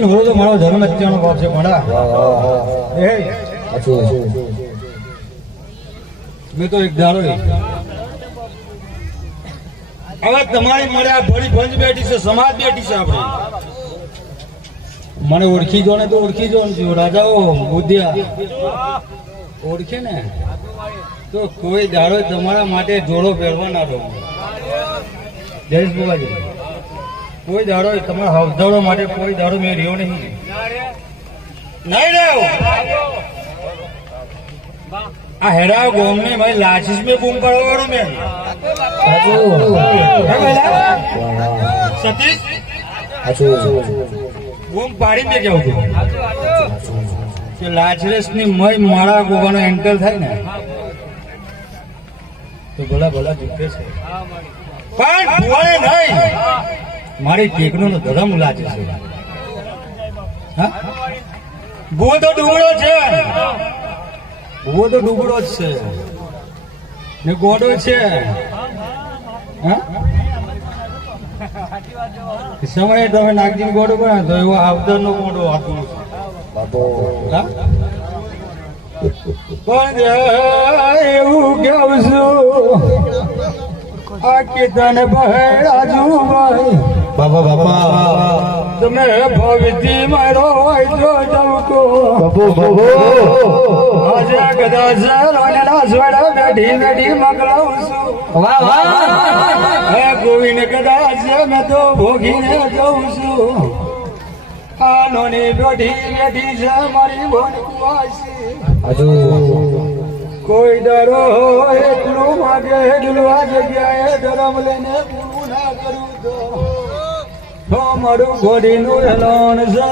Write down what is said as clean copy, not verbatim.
જોઈને હું તો મારો ધર્મ અત્યારનો બાપ છે ભણા એ મેં તો એક ધારો હવે તમારી મળે આ ભળી ભંજ બેઠી છે, સમાજ બેઠી છે. આપણે મને ઓળખી જો ને તો ઓળખી જો ને રાજાઓ બુદ્ધિયા ઓળખે ને તો કોઈ દાડો તમારા માટે જોડો પહેરવાના રહો. જયેશ બાબાજી કોઈ દાડો તમારા હવદારો માટે કોઈ દાડો મેં રહ્યો નહીં રહ્યો. આ હેડા ગોમ ને ભાઈ લાચીસ મેં બૂમ પાડવાનું મેં સતીશ બૂમ પાડી મેં કેવું કે લાચરસ ની મય મારા ગોવાનો એન્ટર થાય ને તો ભલા ભલા દુખે છે, પણ ભુવાને નહીં મારી ટેકનો નો ધર્મ લાગે છે. ભૂવો તો ડુંગળો છે, ભૂવો તો ડુંગળો જ છે ને ગોડો છે. સમય તમે નાગજી ગોડો કરો તો એવો આવતર નો ગોડો હતું પણ એવું કેવું છું આ કીર્તન બહેરાજુ ભાઈ બાબા બાબા તમે ભવિતી મારો હોય તો જમકો બાબો આજે કદાચ રોનેલા સોડા બેઠી બેઠી મગલાવું છું. વાહ વાહ હે ગોવિંદ કદાચ મેં તો ભોગીને જઉં છું. આ નોની બેઠી બેઠી છે મારી બોન કુવાસી. હજુ કોઈ ડરો એટલું માગે એટલું આ જગ્યાએ ધરમ લઈને પૂરું ના કરું તો મારું ઘોડીનું એલોન છે.